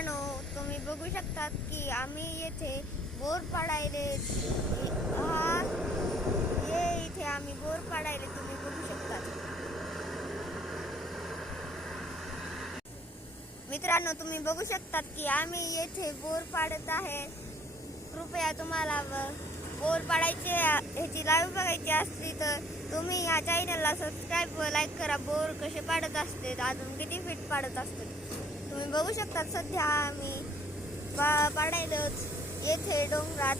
मित्रांनो, तुम्ही बघू शकतात की आम्ही येथे बोर पाडायले. इथे आम्ही बोर पाडायले तुम्ही बघू शकतात. मित्रांनो, तुम्ही बघू शकतात की आम्ही येथे बोर पाडत आहे. कृपया तुम्हाला बोर पाडायचे ह्याची लाईव्ह बघायची असली तर तुम्ही या चॅनलला सबस्क्राईब व लाईक करा. बोर कसे पाडत असते, अजून किती फीट पाडत असते तुम्ही बघू शकतात. सध्या आम्ही पाडायलोच येथे डोंगरात.